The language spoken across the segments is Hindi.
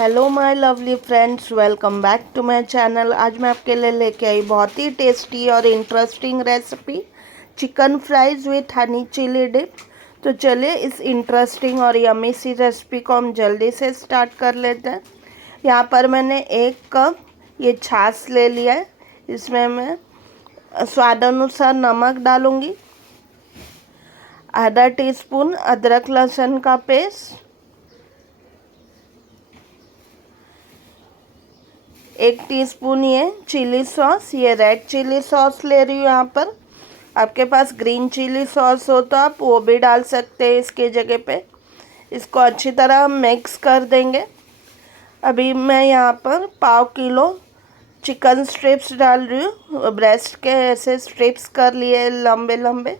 Hello my lovely friends, welcome back to my channel. आज मैं आपके लिए लेके आई बहुत ही टेस्टी और interesting recipe, chicken fries with honey chilli dip. तो चलिए इस इंटरेस्टिंग और यम्मी सी रेसिपी को हम जल्दी से स्टार्ट कर लेते हैं। यहाँ पर मैंने 1 कप ये छाछ ले लिया है। इसमें मैं स्वाद अनुसार नमक डालूँगी, आधा टीस्पून अदरक लहसुन का पेस्ट, 1 टीस्पून ये चिली सॉस, ये रेड चिली सॉस ले रही हूँ यहाँ पर। आपके पास ग्रीन चिली सॉस हो तो आप वो भी डाल सकते हैं इसके जगह पे। इसको अच्छी तरह मिक्स कर देंगे। अभी मैं यहाँ पर पाव किलो चिकन स्ट्रिप्स डाल रही हूँ। ब्रेस्ट के ऐसे स्ट्रिप्स कर लिए लंबे लंबे।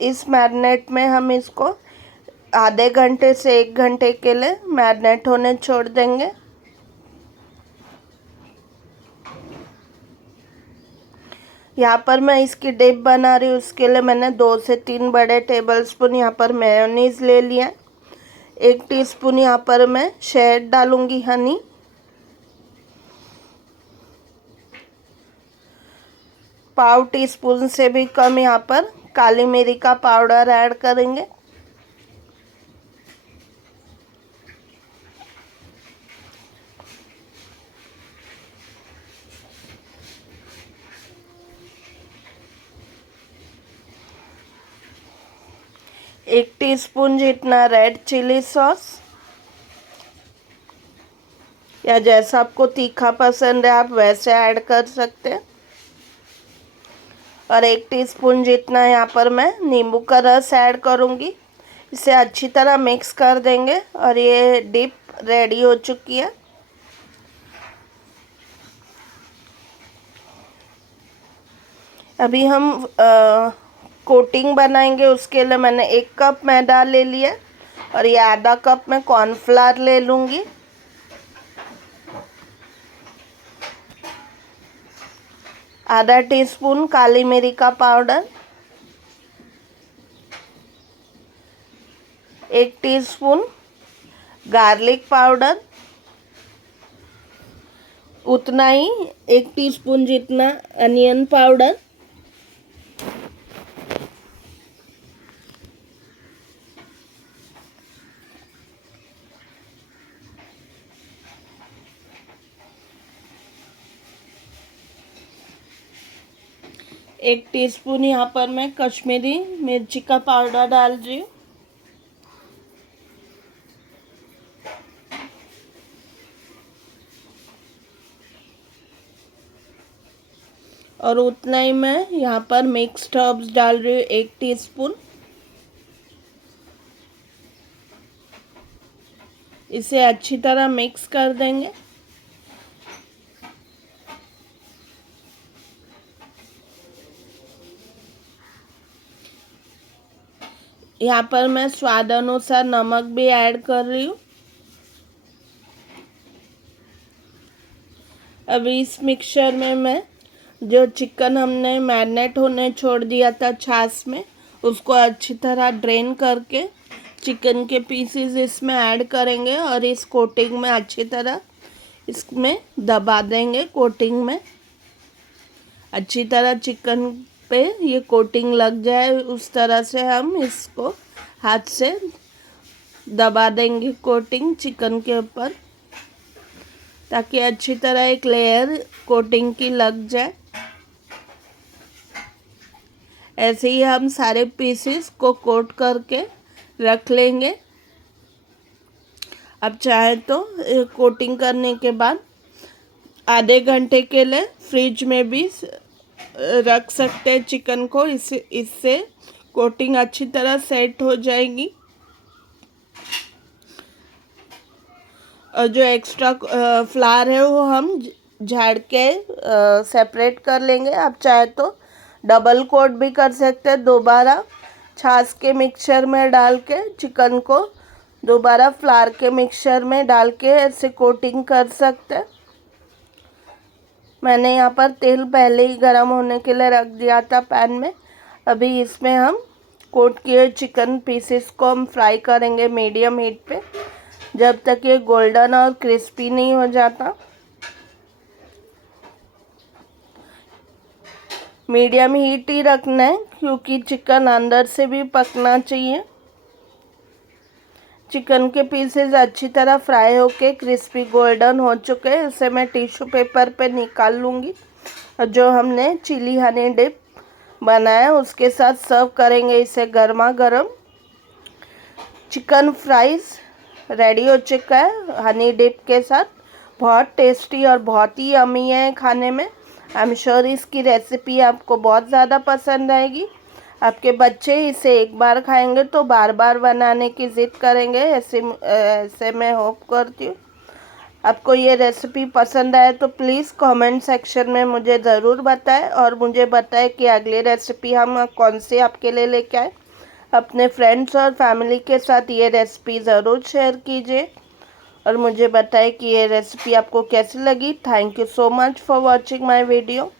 इस मैरिनेट में हम इसको आधे घंटे से 1 घंटे के लिए मैरिनेट होने छोड़ देंगे। यहाँ पर मैं इसकी डिप बना रही हूँ, उसके लिए मैंने 2 से 3 बड़े टेबलस्पून यहाँ पर मेयोनीज ले लिया। 1 टीस्पून यहाँ पर मैं शहद डालूँगी, हनी, पाव टीस्पून से भी कम यहाँ पर काली मिर्च का पाउडर ऐड करेंगे। एक टीस्पून जितना रेड चिली सॉस, या जैसा आपको तीखा पसंद है आप वैसे ऐड कर सकते हैं। और 1 टीस्पून जितना यहाँ पर मैं नींबू का रस ऐड करूँगी। इसे अच्छी तरह मिक्स कर देंगे और ये डिप रेडी हो चुकी है। अभी हम कोटिंग बनाएंगे। उसके लिए मैंने 1 कप मैदा ले लिया और ये आधा कप मैं कॉर्नफ्लावर ले लूँगी। आधा टीस्पून काली मिर्च का पाउडर, 1 टीस्पून गार्लिक पाउडर, उतना ही 1 टीस्पून जितना अनियन पाउडर, एक टीस्पून यहाँ पर मैं कश्मीरी मिर्ची का पाउडर डाल रही हूँ। और उतना ही मैं यहाँ पर मिक्स्ड हर्ब्स डाल रही हूँ, 1 टीस्पून। इसे अच्छी तरह मिक्स कर देंगे। यहाँ पर मैं स्वाद अनुसार नमक भी ऐड कर रही हूँ। अभी इस मिक्सचर में मैं जो चिकन हमने मैरिनेट होने छोड़ दिया था छाछ में, उसको अच्छी तरह ड्रेन करके चिकन के पीसेस इसमें ऐड करेंगे और इस कोटिंग में अच्छी तरह इसमें दबा देंगे। कोटिंग में अच्छी तरह चिकन पे ये कोटिंग लग जाए उस तरह से हम इसको हाथ से दबा देंगे कोटिंग चिकन के ऊपर, ताकि अच्छी तरह एक लेयर कोटिंग की लग जाए। ऐसे ही हम सारे पीसेस को कोट करके रख लेंगे। अब चाहे तो कोटिंग करने के बाद आधे घंटे के लिए फ्रिज में भी रख सकते हैं चिकन को। इससे कोटिंग अच्छी तरह सेट हो जाएगी और जो एक्स्ट्रा फ्लावर है वो हम झाड़ के सेपरेट कर लेंगे। आप चाहे तो डबल कोट भी कर सकते हैं। दोबारा छाछ के मिक्सचर में डाल के चिकन को दोबारा फ्लावर के मिक्सचर में डाल के ऐसे कोटिंग कर सकते हैं। मैंने यहाँ पर तेल पहले ही गरम होने के लिए रख दिया था पैन में। अभी इसमें हम कोट किए चिकन पीसेस को हम फ्राई करेंगे मीडियम हीट पे। जब तक ये गोल्डन और क्रिस्पी नहीं हो जाता। मीडियम हीट ही रखना है क्योंकि चिकन अंदर से भी पकना चाहिए। चिकन के पीसेस अच्छी तरह फ्राई होके क्रिस्पी गोल्डन हो चुके हैं। इसे मैं टिश्यू पेपर पे निकाल लूँगी और जो हमने चिली हनी डिप बनाया उसके साथ सर्व करेंगे इसे गर्मा गर्म। चिकन फ्राइज़ रेडी हो चुका है हनी डिप के साथ। बहुत टेस्टी और बहुत ही यम्मी है खाने में। आई एम श्योर इसकी रेसिपी आपको बहुत ज़्यादा पसंद आएगी। आपके बच्चे इसे एक बार खाएंगे तो बार बार बनाने की ज़िद करेंगे, ऐसे मैं होप करती हूँ। आपको ये रेसिपी पसंद आए तो प्लीज़ कमेंट सेक्शन में मुझे ज़रूर बताएं और मुझे बताएं कि अगली रेसिपी हम कौन सी आपके लिए लेके आए। अपने फ्रेंड्स और फैमिली के साथ ये रेसिपी ज़रूर शेयर कीजिए और मुझे बताएं कि ये रेसिपी आपको कैसी लगी। Thank you so much for watching my video.